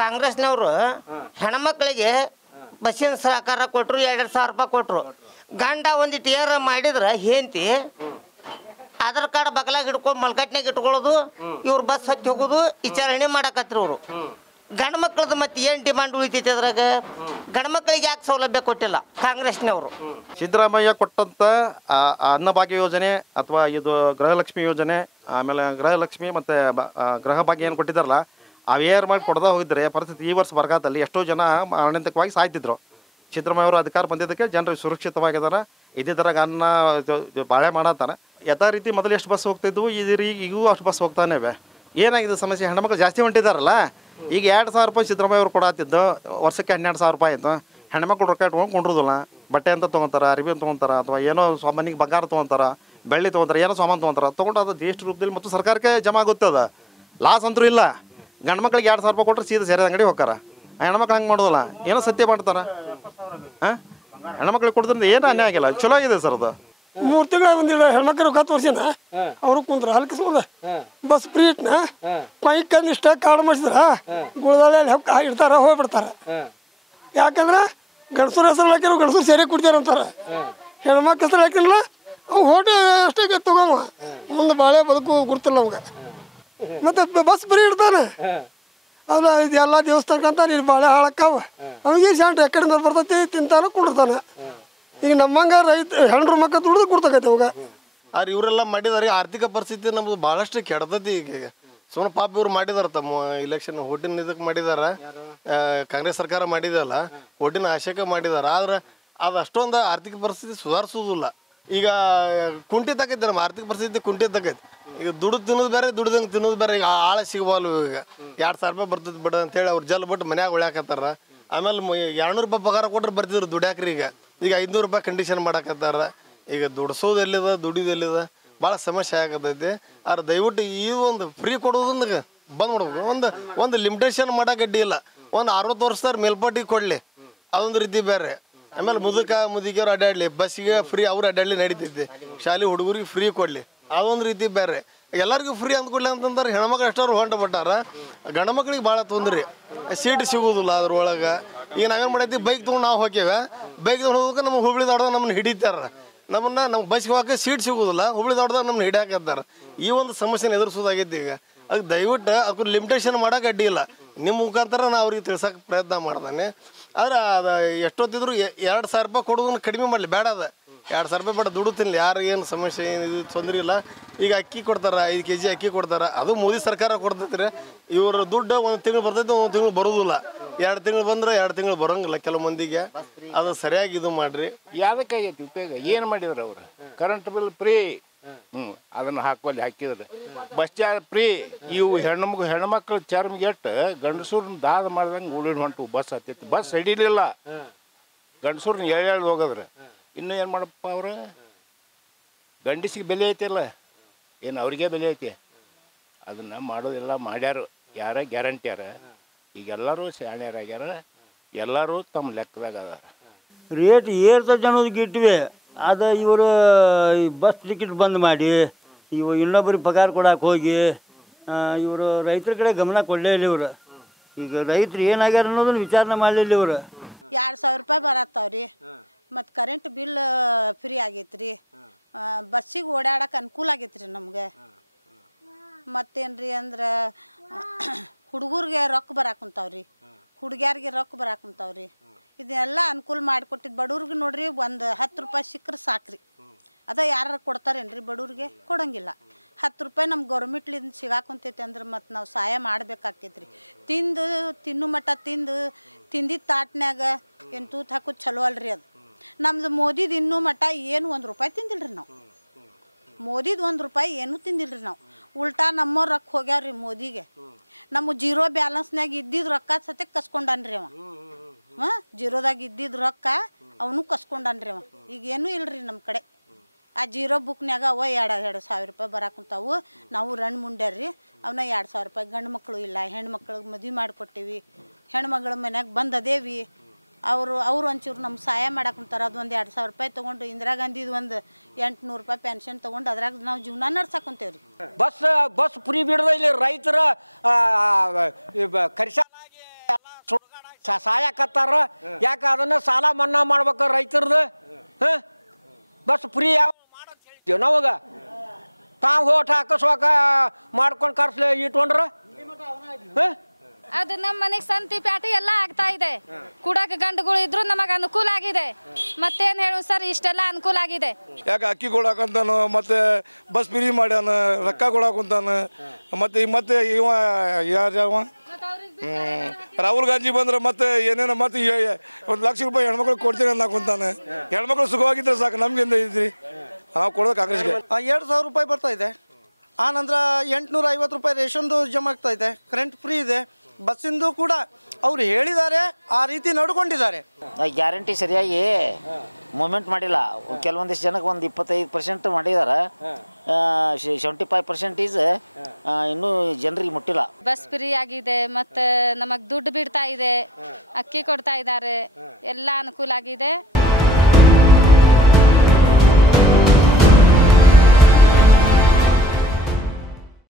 ಕಾಂಗ್ರೆಸ್ನವರು ಹೆಣ್ಮಕ್ಳಿಗೆ ಬಸ್ಸಿನ ಸಹಕಾರ ಕೊಟ್ಟರು, 2,000 ರೂಪಾಯಿ ಕೊಟ್ಟರು. ಗಂಡ ಒಂದಿಟ್ಟು ಏರ ಮಾಡಿದ್ರೆ ಹೆಂಡತಿ ಆಧಾರ್ ಕಾರ್ಡ್ ಬಗಲಾಗ ಹಿಡ್ಕೊಂಡು ಮಲ್ಕಟ್ನಾಗ ಇಟ್ಕೊಳ್ಳೋದು, ಇವ್ರು ಬಸ್ ಹತ್ತಿ ಹೋಗೋದು, ವಿಚಾರಣೆ ಮಾಡಕತ್ರಿ ಅವರು. ಗಂಡು ಮಕ್ಳದ್ದು ಮತ್ತೆ ಏನು ಡಿಮಾಂಡ್ ಉಳಿತೈತಿ ಅದ್ರಾಗ? ಗಂಡು ಮಕ್ಕಳಿಗೆ ಯಾಕೆ ಸೌಲಭ್ಯ ಕೊಟ್ಟಿಲ್ಲ ಕಾಂಗ್ರೆಸ್ನವರು? ಸಿದ್ದರಾಮಯ್ಯ ಕೊಟ್ಟಂಥ ಅನ್ನಭಾಗ್ಯ ಯೋಜನೆ ಅಥವಾ ಇದು ಗೃಹಲಕ್ಷ್ಮಿ ಯೋಜನೆ, ಆಮೇಲೆ ಗೃಹಲಕ್ಷ್ಮಿ ಮತ್ತು ಗೃಹ ಭಾಗ್ಯ ಏನು ಕೊಟ್ಟಿದ್ದಾರಲ್ಲ, ಅವೇರ್ ಮಾಡಿ ಕೊಡದ ಹೋಗಿದ್ರೆ ಪರಿಸ್ಥಿತಿ ಈ ವರ್ಷ ಬರಗಾಲದಲ್ಲಿ ಎಷ್ಟೋ ಜನ ಮಾರಣಾಂತಿಕವಾಗಿ ಸಾಯ್ತಿದ್ರು. ಸಿದ್ದರಾಮಯ್ಯ ಅವರು ಅಧಿಕಾರ ಬಂದಿದ್ದಕ್ಕೆ ಜನರು ಸುರಕ್ಷಿತವಾಗಿದ್ದಾರೆ. ಇದೇ ಥರ ಅನ್ನ ಬಾಳೆ ಮಾಡತ್ತಾನೆ. ಯಥಾ ರೀತಿ ಮೊದಲು ಎಷ್ಟು ಬಸ್ ಹೋಗ್ತಿದ್ವು, ಈಗೂ ಅಷ್ಟು ಬಸ್ ಹೋಗ್ತಾನೆ ಇವೆ. ಏನಾಗಿದೆ ಸಮಸ್ಯೆ? ಹೆಣ್ಮಕ್ಳು ಜಾಸ್ತಿ ಹೊಂಟಿದ್ದಾರಲ್ಲ. ಈಗ 2,000 ರೂಪಾಯಿ ಸಿದ್ದರಾಮಯ್ಯ ಅವರು ಕೊಡತ್ತಿದ್ದು, ವರ್ಷಕ್ಕೆ 12,000 ರೂಪಾಯಿ ಆಯಿತು. ಹೆಣ್ಮಕ್ಳು ರೊಕ್ಕ ಇಟ್ಕೊಂಡು ಕೊಂಡಿರೋದಿಲ್ಲ. ಬಟ್ಟೆ ಅಂತ ತೊಗೊತಾರೆ, ಅರಿವಿ ಅಂತ ತೊಗೊತಾರೆ, ಅಥವಾ ಏನೋ ಮನೆಗೆ ಬಂಗಾರ ತೊಗೊತಾರೆ, ಬೆಳ್ಳಿ ತೊಗೊತಾರೆ, ಏನೋ ಸಾಮಾನು ತೊಗೊತಾರೆ. ತೊಗೊಂಡು ಅದು ಜಿಎಸ್ಟಿ ರೂಪದಲ್ಲಿ ಮತ್ತು ಸರ್ಕಾರಕ್ಕೆ ಜಮಾ ಆಗುತ್ತೆ. ಅದು ಲಾಸ್ ಅಂತೂ ಇಲ್ಲ. ಗಂಡು ಮಕ್ಳಿಗೆ 2,000 ರೂಪಾಯಿ ಕೊಟ್ಟರೆ ಸೀದಾ ಸೇರಿದ ಅಂಗಡಿ ಹೋಗ್ತಾರ. ಹೆಣ್ಮಕ್ಳು ಹಂಗೆ ಮಾಡೋದಿಲ್ಲ, ಏನೋ ಸತ್ಯ ಮಾಡ್ತಾರೆ. ಹಾಂ, ಹೆಣ್ಮಕ್ಳಿಗೆ ಕೊಡೋದ್ರಿಂದ ಏನು ಅನ್ಯಾಯ ಆಗಿಲ್ಲ, ಚಲೋ ಆಗಿದೆ ಸರ್. ಅದು 3 ತಿಂಗಳ ಬಂದಿಲ್ಲ ಹೆಣ್ಮಕ್ಳು 10 ವರ್ಷನ ಅವರು ಕುಂದ್ರ ಹಲ್ಕಿಸ್ಬೋದ ಬಸ್ ಫ್ರೀ ಇಟ್ನ ಪೈಕ್ ಇಷ್ಟ ಕಾರ್ಡ್ ಮಾಡಿಸಿದ್ರ ಗುಳದಲ್ಲೇ ಇಡ್ತಾರ ಹೋಗ್ಬಿಡ್ತಾರ. ಯಾಕಂದ್ರೆ ಗಂಡಸೂರು ಹೆಸರು ಹಾಕಿರೋ ಗಂಡಸೂರು ಸೇರಿ ಕುಡ್ತಾರ ಅಂತಾರ. ಹೆಣ್ಮಕ್ಳ ಹೆಸರು ಹಾಕಿರಲ್ಲ ಅವು ಹೋಟೆ ಅಷ್ಟೇ ತಗೊಂಬ ಮುಂದೆ ಬಾಳೆ ಬದುಕು ಗುರ್ತಿಲ್ಲ ಅವಾಗ. ಮತ್ತೆ ಬಸ್ ಫ್ರೀ ಇಡ್ತಾನೆ. ಅಲ್ಲ ಇದೆಲ್ಲ ದೇವಸ್ಥಾನಕ್ಕಂತ ನೀನು ಬಾಳೆ ಹಾಳಕ್ಕಾವ ಅವಿಗೆ ಶಾಂಟ್ ಎಕಡೆ ಬರ್ತೈತಿ ತಿಂತಾನ ಕುಡಿರ್ತಾನೆ. ಈಗ ನಮ್ಮಂಗ ರೈತ ಹೆಣ್ರು ಮಕ್ಕ ದುಡಿದು ಕೊಡ್ತಕೈತೆ ಅವಾಗ. ಆದ್ರೆ ಇವರೆಲ್ಲ ಮಾಡಿದಾರೆ. ಆರ್ಥಿಕ ಪರಿಸ್ಥಿತಿ ನಮ್ದು ಭಾಳಷ್ಟು ಕೆಡ್ತೈತಿ. ಈಗ ಸುಮ್ಮನೆ ಪಾಪ ಇವ್ರು ಮಾಡಿದಾರ ತಮ್ಮ ಇಲೆಕ್ಷನ್ ಹೋಟಿನ ಇದಕ್ಕೆ ಮಾಡಿದಾರ. ಕಾಂಗ್ರೆಸ್ ಸರ್ಕಾರ ಮಾಡಿದಲ್ಲ, ಹೋಟಿನ ಆಶಯಕ್ಕೆ ಮಾಡಿದಾರ. ಆದ್ರೆ ಅದು ಅಷ್ಟೊಂದು ಆರ್ಥಿಕ ಪರಿಸ್ಥಿತಿ ಸುಧಾರಿಸೋದಿಲ್ಲ. ಈಗ ಕುಂಠಿತಕೈತಿ, ನಮ್ಮ ಆರ್ಥಿಕ ಪರಿಸ್ಥಿತಿ ಕುಂಠಿತಕೈತಿ. ಈಗ ದುಡ್ಡು ತಿನ್ನೋದು ಬೇರೆ, ದುಡ್ದಂಗೆ ತಿನ್ನೋದು ಬೇರೆ. ಈಗ ಆಳ ಸಿಗಬಾಲು. ಈಗ 2,000 ರೂಪಾಯಿ ಬರ್ತೈತಿ ಬಿಡ ಅಂತೇಳಿ ಅವ್ರು ಜಲ್ ಬಿಟ್ಟು ಮನ್ಯಾಗ ಉಳ್ಯಾಕತ್ತಾರ. ಆಮೇಲೆ 200 ರೂಪಾಯಿ ಪಗಾರ ಕೊಟ್ರೆ ಬರ್ತಿದ್ರು ದುಡ್ಯಾಕ್ರಿ. ಈಗ 500 ರೂಪಾಯಿ ಕಂಡೀಷನ್ ಮಾಡಾಕತ್ತಾರ. ಈಗ ದುಡ್ಸೋದು ಎಲ್ಲಿದ, ದುಡಿದು ಎಲ್ಲಿದ, ಭಾಳ ಸಮಸ್ಯೆ ಆಗತೈತಿ. ಆದ್ರೆ ದಯವಿಟ್ಟು ಈ ಒಂದು ಫ್ರೀ ಕೊಡೋದನ್ನ ಬಂದ್ ಮಾಡ್ಬೇಕು. ಒಂದು ಲಿಮಿಟೇಷನ್ ಮಾಡಕ್ಕೆ ಅಡ್ಡಿ ಇಲ್ಲ. ಒಂದು 60 ವರ್ಷದವ್ರು ಮೇಲ್ಪಟ್ಟಿಗೆ ಕೊಡಲಿ, ಅದೊಂದು ರೀತಿ ಬೇರೆ. ಆಮೇಲೆ ಮುದುಕಿಯವ್ರು ಅಡ್ಡಾಡಲಿ, ಬಸ್ಸಿಗೆ ಫ್ರೀ ಅವ್ರು ಅಡ್ಡಾಡಲಿ ನಡೀತೈತಿ. ಶಾಲೆ ಹುಡುಗರಿಗೆ ಫ್ರೀ ಕೊಡಲಿ, ಅದೊಂದು ರೀತಿ ಬೇರೆ. ಎಲ್ಲರಿಗೂ ಫ್ರೀ ಅಂದ್ಕೊಡ್ಲಿ ಅಂತಂದ್ರೆ ಹೆಣ್ಮಕ್ಳು ಎಷ್ಟವ್ರು ಹೊಂಟ ಬಿಟ್ಟಾರ. ಗಂಡು ಮಕ್ಳಿಗೆ ಭಾಳ ತೊಂದ್ರೆ, ಸೀಟ್ ಸಿಗೋದಿಲ್ಲ ಅದ್ರೊಳಗೆ. ಈಗ ನಾವೇನು ಮಾಡೈತಿ, ಬೈಕ್ ತೊಗೊಂಡು ನಾವು ಹೋಗ್ಯವೆ. ಬೈಕ್ ತೊಗೊಂಡು ಹೋಗೋಕೆ ನಮ್ಗೆ ಹುಬ್ಳಿ ದಾಡ್ದಾಗ ನಮ್ಮನ್ನು ಹಿಡಿತಾರ. ನಮ್ಗೆ ಬಸ್ಗೆ ಹೋಗೋಕೆ ಸೀಟ್ ಸಿಗೋದಿಲ್ಲ, ಹುಬ್ಳಿ ದಾಡ್ದಾಗ ನಮ್ಮನ್ನು ಹಿಡಿಯಾಕತ್ತಾರ. ಈ ಒಂದು ಸಮಸ್ಯೆನ ಎದುರಿಸೋದಾಗೈತಿ. ಈಗ ಅದಕ್ಕೆ ದಯವಿಟ್ಟು ಅದಕ್ಕೆ ಲಿಮಿಟೇಷನ್ ಮಾಡೋಕೆ ಅಡ್ಡಿ ಇಲ್ಲ. ನಿಮ್ಮ ಮುಖಾಂತರ ನಾ ಅವ್ರಿಗೆ ತಿಳ್ಸೋಕೆ ಪ್ರಯತ್ನ ಮಾಡ್ದಾನೆ. ಆದ್ರೆ ಅದು ಎಷ್ಟೊತ್ತಿದ್ರು 2,000 ರೂಪಾಯಿ ಕೊಡೋದನ್ನ ಕಡಿಮೆ ಮಾಡಲಿ, ಬೇಡ. ಅದು 2,000 ರೂಪಾಯಿ ಬೇಡ, ದುಡ್ಡು ತಿನ್ನಲಿ. ಯಾರು ಏನು ಸಮಸ್ಯೆ ಏನು ಇದು ತೊಂದರೆ ಇಲ್ಲ. ಈಗ ಅಕ್ಕಿ ಕೊಡ್ತಾರೆ, 5 kg ಅಕ್ಕಿ ಕೊಡ್ತಾರೆ. ಅದು ಮೋದಿ ಸರ್ಕಾರ ಕೊಡ್ತೈತಿ ರೀ. ಇವ್ರ ದುಡ್ಡು 1 ತಿಂಗಳು ಬರ್ತೈತಿ, 1 ತಿಂಗಳು ಬರೋದಿಲ್ಲ. 2 ತಿಂಗಳು ಬಂದ್ರೆ 2 ತಿಂಗಳು ಬರೋಂಗಿಲ್ಲ ಕೆಲವು ಮಂದಿಗೆ. ಅದು ಸರಿಯಾಗಿ ಇದು ಮಾಡ್ರಿ. ಯಾವುದಕ್ಕಾಗೈತಿ ಉಪಯೋಗ? ಏನು ಮಾಡಿದ್ರು ಅವರು? ಕರೆಂಟ್ ಬಿಲ್ ಫ್ರೀ, ಅದನ್ನು ಹಾಕುವಲ್ಲಿ ಹಾಕಿದ್ರು. Bus charge free. ಇವು ಹೆಣ್ಮಕ್ಳು ಚರ್ಮಿಗೆ ಎಟ್ಟು ಗಂಡಸೂರ್ನ ದಾದ ಮಾಡ್ದಂಗೆ ಉಳಿದು ಹೊಂಟು ಬಸ್ ಹತ್ತೈತಿ. ಬಸ್ ಹಿಡಿಲಿಲ್ಲ, ಗಂಡಸೂರ್ನ ಎಳ್ಯಾಳು ಹೋಗದ್ರೆ. ಇನ್ನೂ ಏನು ಮಾಡಪ್ಪ ಅವರು? ಗಂಡಸಿಗೆ ಬೆಲೆ ಐತಿಲ್ಲ, ಏನು ಅವ್ರಿಗೆ ಬೆಲೆ ಐತಿ? ಅದನ್ನು ಮಾಡೋದೆಲ್ಲ ಮಾಡ್ಯಾರು. ಯಾರ ಗ್ಯಾರಂಟಿಯಾರ. ಈಗೆಲ್ಲರೂ ಶಾಣ್ಯರಾಗ್ಯಾರ, ಎಲ್ಲರೂ ತಮ್ಮ ಲೆಕ್ಕದಾಗ ಅದಾರ. ರೇಟ್ ಏರ್ತದೆ ಅನ್ನೋದಕ್ಕೆ ಇಟ್ಟಿವೆ. ಅದು ಇವರು ಬಸ್ ಟಿಕೆಟ್ ಬಂದ್ ಮಾಡಿ ಇನ್ನೊಬ್ಬರಿಗೆ ಪಗಾರ ಕೊಡಕ್ಕೆ ಹೋಗಿ ಇವರು ರೈತರ ಕಡೆ ಗಮನ ಕೊಡಲೇ ಇಲ್ಲ. ಇವರು ಈಗ ರೈತರು ಏನಾಗ್ಯಾರ ಅನ್ನೋದನ್ನ ವಿಚಾರಣೆ ಮಾಡಲಿಲ್ಲ. ಇವರು 2,000 ರೂಪಾಯಿ ಬರತ್ತಾವ್ರಿ. ಮತ್ತು ಕರೆಂಟ್ ಬಿಲ್ ಫ್ರೀ ಆಗೈತೆ ರೀ. ಬಸ್ಸಿಗೆ ಓಡಾಡಕ್ಕೆ ಅನುಕೂಲ ಆಗೈತೆ ರೀ ನಮ್ಗೆ. ಮತ್ತೇನು ರೀ ಅಂದ್ರೆ ಹುಡುಗರಿಗೆ ರೊಕ್ಕ ಬರಾಕುಂತಾವ್ರಿ, ಹುಡುಗ್ಯಾರಿಗೆ ರೊಕ್ಕ ಬರಾಕುಂತಾವ್ರಿ. ಇದನ್ನೆಲ್ಲ ಅನುಕೂಲ ಮಾಡಿಕೊಟ್ಟಿದ್ದು ಬಡವ್ರಿಗೆ ನೋಡ್ರಿ. ಒಂದು 10 ರೂಪಾಯಿ ಸಿಕ್ಕರೆ ಸಾಕ್ರಿ. ಅದ ಯಾರು ಕೊಡ್ತಾರೇನ್ರಿ ಬಡವ್ರಿಗೆ? ಕೊಡೋಂಗಿಲ್ಲ. 10 ರೂಪಾಯಿ ನಮ್ಮ ಗೌರ್ಮೆಂಟ್ಲಿಂದ ಸಿಗಾಕುಂತೈತಿ ಅಂದ್ರೆ ಮತ್ತು ನಾವು ಸಹಾಯ ಮಾಡ್ಬೇಕಾಕೈತ್ರಿ. ತಿನ್ನು ಮಟ್ಟ ತಿಂದಿದ್ದ ತಾಟ್ನ್ಯಾಗ ಏನು ತೂತು ಹಾಕೋದು ಚಲೋ ಅಲ್ರಿ. ಅದು ನಮ್ದು ಮೋದಿದು ಇನ್ನೂ ಮಟ್ಟ ಏನು 1 ರೂಪಾಯಿ ತಿಂದಿಲ್ರಿ ನಾವು. ಮೋದಿದು 1 ರೂಪಾಯಿ ಏನೂ ತಿಂದಿಲ್ರಿ ನಾವು. ಉಲ್ಟಾ ನಮ್ಮವ್ರು ರೊಕ್ಕ ಹೋಗ್ಯಾವ್ರಿ ಮೋದಿಗೆ. ನಮ್ಮ ಜೀರೋ ಬ್ಯಾಲೆನ್ಸ್ನಾಗ ಇದ್ದಿದ್ದು ರೊಕ್ಕ ಸತ್ಯ ಕಸ್ಕೊಂಡಾನ್ರಿ ಅವ. ಜೀರೋದಾಗ ಇದ್ದಿದ್ದು ರೊಕ್ಕ ಅವನು ಕಸ್ಕೊಂಡಾನ್ರಿ ಅವ. ಈಗ ಏನೂ ಇಲ್ರಿ ನಮ್ಮ ಕಡೆ. ಆ ಜೀರೋ ಬುಕ್ನ್ಯಾಗ ಅವ 2,000 ರೂಪಾಯಿ ಬರಾಕುಂತಾವು. ನಾವು ರಣ್ಣು ಮುಂಡ್ಯಾರ್ರಿ. ಅವನ್ನ 2,000 ರೂಪಾಯಿ. ಗಂಡು ಮಕ್ಕಳು ಇಲ್ಲ, ಹೆಣ್ಮಕ್ಳಿಗೆ ಮದುವೆ ಮಾಡಿಕೊಟ್ಟಿವಿ. ಹೆಣ್ಮಗಳ ಮನ್ಯಾಗ ಬಂದದೇವಿ. ಅವರು ಒಂಚೂರು ನಮ್ಗೆ ಸಹಾಯ ಮಾಡಾಕುಂತಾರೆ. ಅದು ಒಂದು 2,000 ರೂಪಾಯಿ ತೊಗೊಂಡು ಇಂದಿರಾ ಗಾಂಧಿದು ಒಂದು 800 ರೂಪಾಯಿ ಪೆನ್ಷನ್ ತೊಗೊಂಡು ಅದ್ರಾಗ ನಾವು ಜೀವನ ನಡ್ಸಾಕುಂತೇವ್ರಿ. ಬಸ್ ಫ್ರೀ ಬಿಡೋದ ಇಲ್ಲಿ ರೈತರ ಕರ್ಸಾಲಾಗಿ ಸಾಯಕತ್ತಾರ. ಯಾಕೆ ಅದನ್ನ ಸಾಲ ಮನ್ನಾ ಮಾಡ್ಬೇಕು ರೈತರದು. ಬಸ್ ಫ್ರೀ ಯಾವ ಮಾಡಂತ ಹೇಳಿದ್ವಿ ನಾವಾಗ. ತಾವು ಓಟ್ ಹಾಕಿಸ್ವಾಕ ಮಾಡ್ಕೊಂಡು ಕರ್ಸ್ಲಿ ಇಟ್ಕೊಂಡ್ರ ಅದು ನಮ್ಮ ಮನೆಗೆ ಸಂತಿ ಪ್ಯಾಟಿ ಎಲ್ಲ ಆಗ್ತಾ ಇದೆ. ಕುಡಕ್ಕೆ ಗಂಡುಗಳು ಇದ್ರು ನಮಗೆ ಅನುಕೂಲ ಆಗಿದೆ. ಮತ್ತೇನು ಹೇಳು ಸರ್, ಇಷ್ಟೆಲ್ಲ ಅನುಕೂಲ ಆಗಿದೆ. ಯಾಕೆ ಅಕ್ಕಿ ಕೊಡಾಕಂತಾನು, ಮತ್ತೆ ಬಸ್ ಫ್ರೀ ಮಾಡ್ಯಾನ, ರೊಕ್ಕ ಕೊಡಾಕಂತಾನ. ಮತ್ತೆ ಇವ ಯಾವ ರಾಹುಲ್ ಗಾಂಧಿ ಬಂದ್ರೆ ಮತ್ತೆ ಏನೇನೋ ಮತ್ತೆ 1 ಲಕ್ಷ ರೂಪಾಯಿ ಹೆಣ್ಮಕ್ಳು ಕೊಡ್ತೀನಿ ಅನ್ನಕುಂತಾನೆ. ಹೆಣ್ಮಕ್ಳು ಸುಖವಾಗಿದ್ರೆ ಸಾಕು, ನಮ್ಗೆಂದ ಇದ್ರಿ ನಾವು ಕೊಡೋದು ಕಾಂಗ್ರೆಸ್ಗೆ. 2,000 ರೂಪಾಯಿ ಬರ್ತಾ ಇದೆ. ಆ ನಂತರ 850 ರೂಪಾಯಿ ರೇಷನ್ದು ಜಮಾ ಆಗ್ತಾ ಇದೆ. ಕರೆಂಟ್ ಫ್ರೀ ಇದೆ. ಬಸ್ಸಿಂದು ಕೂಡ ಅವ್ರು ಹೇಳಿದ್ದಾರೆ, ಆ ರೀತಿ ನಡ್ಕೊಂಡಿದ್ದಾರೆ. ಗ್ಯಾರಂಟಿ ಸರಿಯಾಗಿ ಮೂಮೆಂಟ್ ಮಾಡಿಲ್ಲ. ಕೆಲವೊಂದಿಷ್ಟು ಜನಕ್ಕೆ ಒಂದು 25% ಮಾಡಿದ್ದಾರೆ. 75% ಇನ್ನೂ ಜನರಿಗೆ ಮುಟ್ಟಿಲ್ಲ. ಬಸ್ ಫ್ರೀ ಆಗಿದೆ, ಮತ್ತು ನಮಗೆ ದುಡ್ಡು ಬಿಡ್ತಾ ಇದೆ, ಅಕ್ಕಿ ಕೊಡ್ತಾ ಇದ್ದಾರೆ, ಎಲ್ಲ ಅನುಕೂಲ ಆಗಿದೆ.